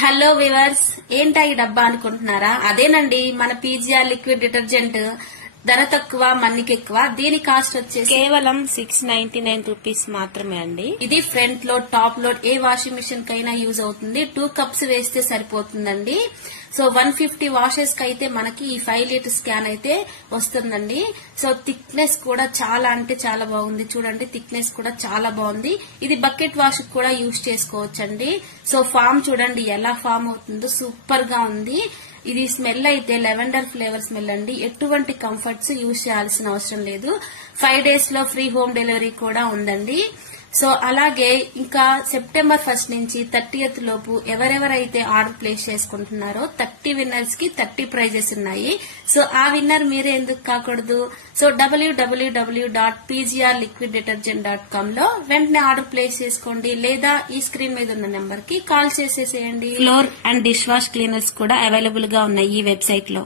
Hello viewers, ఏంటా ఈ డబ్బా అనుకుంటున్నారా? అదేనండి మన పీజీఆర్ లిక్విడ్ డిటర్జెంట్. ధర తక్కువ, మన్నిక ఎక్కువ. దీని కాస్ట్ వచ్చేసి కేవలం 699 రూపీస్ మాత్రమే అండి. ఇది ఫ్రంట్ లోడ్, టాప్ లోడ్ ఏ వాషింగ్ మిషన్ కైనా యూజ్ అవుతుంది. 2 కప్స్ వేస్తే సరిపోతుందండి. సో 150 వాషెస్ కి అయితే మనకి ఈ 5 లీటర్ స్కాన్ అయితే వస్తుందండి. సో థిక్నెస్ కూడా చాలా అంటే చాలా బాగుంది. చూడండి, థిక్నెస్ కూడా చాలా బాగుంది. ఇది బకెట్ వాష్ కూడా యూజ్ చేసుకోవచ్చండి. సో ఫామ్ చూడండి ఎలా ఫామ్ అవుతుందో, సూపర్ గా ఉంది. ఇది స్మెల్ అయితే లెవెండర్ ఫ్లేవర్ స్మెల్ అండి. ఎటువంటి కంఫర్ట్స్ యూజ్ చేయాల్సిన అవసరం లేదు. 5 days లో ఫ్రీ హోమ్ డెలివరీ కూడా ఉందండి. సో అలాగే ఇంకా సెప్టెంబర్ 1 నుంచి 30th లోపు ఎవరెవరైతే ఆర్డర్ ప్లేస్ చేసుకుంటున్నారో 30 విన్నర్స్ కి 30 ప్రైజెస్ ఉన్నాయి. సో ఆ విన్నర్ మీరే ఎందుకు కాకూడదు? సో www.pgrliquiddetergent.com లో వెంటనే ఆర్డర్ ప్లేస్ చేసుకోండి, లేదా ఈ స్క్రీన్ మీద ఉన్న నెంబర్ కి కాల్ చేసేసేయండి. Floor and dish wash cleaners కూడా అవైలబుల్ గా ఉన్నాయి ఈ వెబ్సైట్ లో.